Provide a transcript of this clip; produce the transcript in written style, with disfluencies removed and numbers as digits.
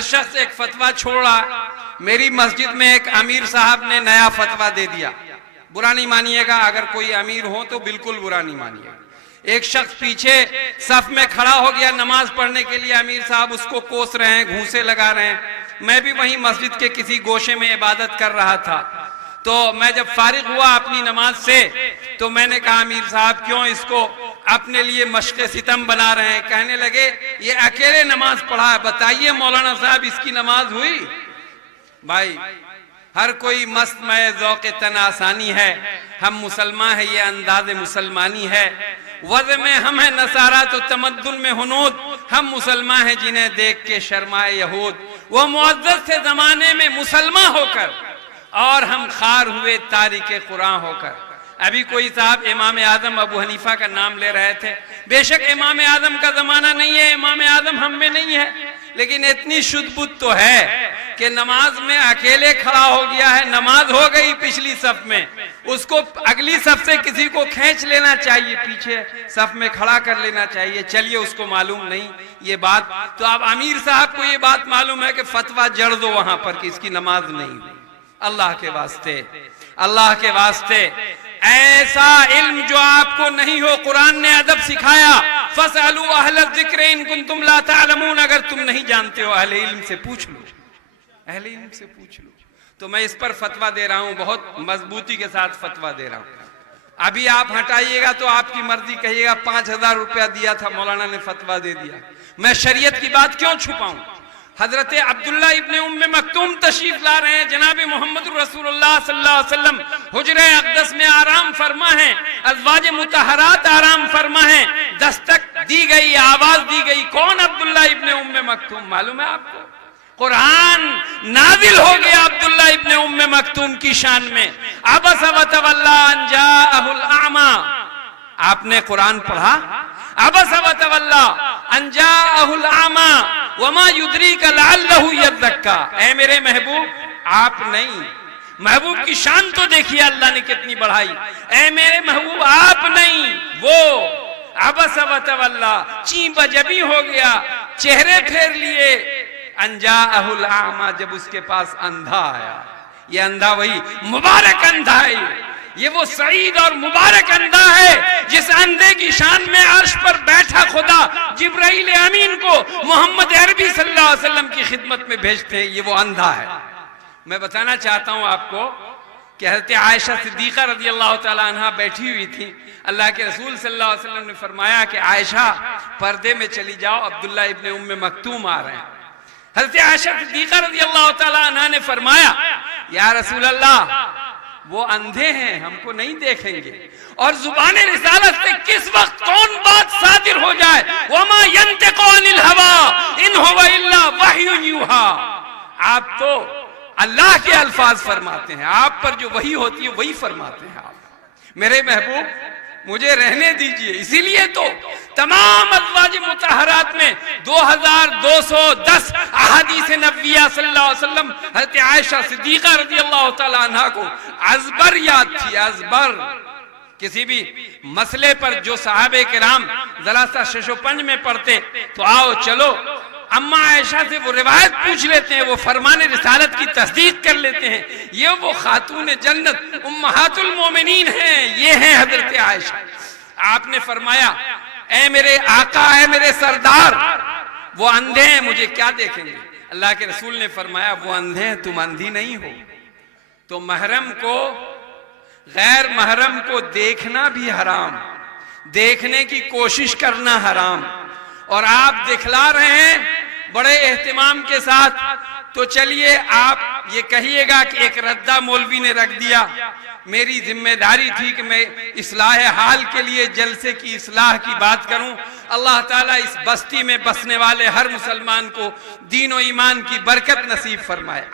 हर शख्स एक फतवा छोड़ रहा। मेरी मस्जिद में एक अमीर साहब ने नया फतवा दे दिया, बुरा नहीं मानिएगा, अगर कोई अमीर हो तो बिल्कुल बुरा नहीं मानिएगा। एक शख्स पीछे सफ में खड़ा हो गया नमाज पढ़ने के लिए, अमीर साहब उसको कोस रहे हैं, घूंसे लगा रहे हैं। मैं भी वहीं मस्जिद के किसी गोशे में इबादत कर रहा था, तो मैं जब फारिग हुआ अपनी नमाज से तो मैंने कहा अमीर साहब क्यों इसको अपने लिए मश्क़ सितम बना रहे हैं। कहने लगे ये अकेले नमाज पढ़ा है, बताइए मौलाना साहब इसकी नमाज हुई? भाई हर कोई मस्त में ज़ौक़ तन आसानी है, हम मुसलमान है, ये अंदाज़ मुसलमानी है। वज़ में हम है नसारा तो तमद्दुन में हुनूद, हम मुसलमान हैं जिन्हें देख के शर्माए यहूद। वो मुअज़्ज़ज़ थे ज़माने में मुसलमान होकर और हम खार हुए तारिके कुरान होकर। अभी कोई साहब इमाम आज़म अबू हनीफा का नाम ले रहे थे। बेशक इमाम आज़म का ज़माना नहीं है, इमाम आज़म हम में नहीं है, लेकिन इतनी शुद्ध तो है कि नमाज में अकेले खड़ा हो गया है, नमाज हो गई पिछली सफ में, उसको अगली सफ से किसी को खींच लेना चाहिए, पीछे सफ में खड़ा कर लेना चाहिए। चलिए उसको मालूम नहीं ये बात, तो अब अमीर साहब को ये बात मालूम है कि फतवा जड़ दो वहां पर कि इसकी नमाज नहीं हुई। अल्लाह के वास्ते, अल्लाह के वास्ते ऐसा इल्म जो आपको नहीं हो, कुरान ने अदब सिखाया, फसअलू अहल ज़िक्र इन कुंतुम ला तअलमून, अगर तुम नहीं जानते हो अहले इल्म से पूछ लो, अहले इल्म से पूछ लो। तो मैं इस पर फतवा दे रहा हूं, बहुत मजबूती के साथ फतवा दे रहा हूं। अभी आप हटाइएगा तो आपकी मर्जी, कहिएगा 5000 रुपया दिया था मौलाना ने फतवा दे दिया। मैं शरीयत की बात क्यों छुपाऊं? हजरत अब्दुल्ला इब्ने उम्मे मक्तूम तशरीफ ला रहे हैं, जनाब मोहम्मद रसूलुल्लाह सल्लल्लाहु अलैहि वसल्लम हुजरे अक़दस में आराम फरमा है, अज़वाज मुतहरात आराम फरमा है, दस्तक दी गई, आवाज दी गई। कौन अब्दुल्ला इब्ने उम्मे मक्तूम मालूम है आपको? कुरान नाजिल हो गया अब्दुल्ला इब्ने उम्मे मक्तूम की शान में, अबसा व तवल्ला अन जाअहुल अमा। आपने कुरान पढ़ा? अबसा व तवल्ला अन जाअहुल अमा वमा युद्रीका लअल्लहु यज़्ज़क्का। ऐ मेरे महबूब आप नहीं, महबूब की शान तो देखिए अल्लाह ने कितनी बढ़ाई। ऐ मेरे महबूब आप नहीं, वो अबसा व तवल्ला ची बजबी हो गया, चेहरे फेर लिए, अंजाअहुल अमा, जब उसके पास अंधा आया। ये अंधा वही मुबारक अंधा है, ये वो सईद और मुबारक अंधा है जिस अंधे की शान में अर्श पर बैठा खुदा जिब्राइल अमीन को मोहम्मद अरबी सल्लल्लाहु अलैहि वसल्लम की खिदमत में भेजते हैं, ये वो अंधा है। मैं बताना चाहता हूं आपको कि हज़रत आयशा सिद्दीक़ा रज़ियल्लाहु ताला अन्हा बैठी हुई थी। अल्लाह के रसूल सल्लल्लाहु अलैहि वसल्लम ने फरमाया कि आयशा पर्दे में चली जाओ, अब्दुल्ला इब्ने उम्मे मक्तूम आ रहे हैं। हज़रत आयशा सिद्दीक़ा रज़ियल्लाहु ताला अन्हा ने फरमाया या रसूल अल्लाह वो अंधे हैं, हमको नहीं देखेंगे, और जुबाने रिसालत से किस वक्त कौन बात सादिर हो जाए, वमा यंतिकु अनिल हवा इन हुवा इल्ला वह्युन यूहा। आप तो अल्लाह के अल्फाज फरमाते हैं, आप पर जो वही होती है वही फरमाते हैं आप। मेरे महबूब मुझे रहने दीजिए। इसीलिए तो तमाम अज़वाज मुतहरात में 2210 अहादीस नबविया सल्लल्लाहु अलैहि वसल्लम हज़रत आयशा सिद्दीक़ा रज़ियल्लाहु ताला अन्हा को अज़बर याद थी, अज़बर। किसी भी मसले पर जो सहाबे किराम जरा सा शशोपंज में पढ़ते तो आओ चलो अम्मा आयशा से वो रिवायत पूछ लेते हैं, वो फरमाने रिसालत की तस्दीक कर लेते हैं। ये वो खातून जन्नत उम्महातुल मोमिनीन हैं, ये हैं हजरत आयशा। आपने फरमाया ऐ मेरे आका, ऐ मेरे सरदार, वो अंधे हैं, मुझे क्या देखेंगे? अल्लाह के रसूल ने फरमाया वो अंधे हैं, तुम अंधी नहीं हो। तो महरम को गैर महरम को देखना भी हराम, देखने की कोशिश करना हराम, और आप दिखला रहे हैं बड़े एहतिमाम के साथ। तो चलिए आप ये कहिएगा कि एक रद्दा मौलवी ने रख दिया, मेरी जिम्मेदारी थी कि मैं इस्लाह हाल के लिए जलसे की इस्लाह की बात करूं। अल्लाह ताला इस बस्ती में बसने वाले हर मुसलमान को दीन और ईमान की बरकत नसीब फरमाए।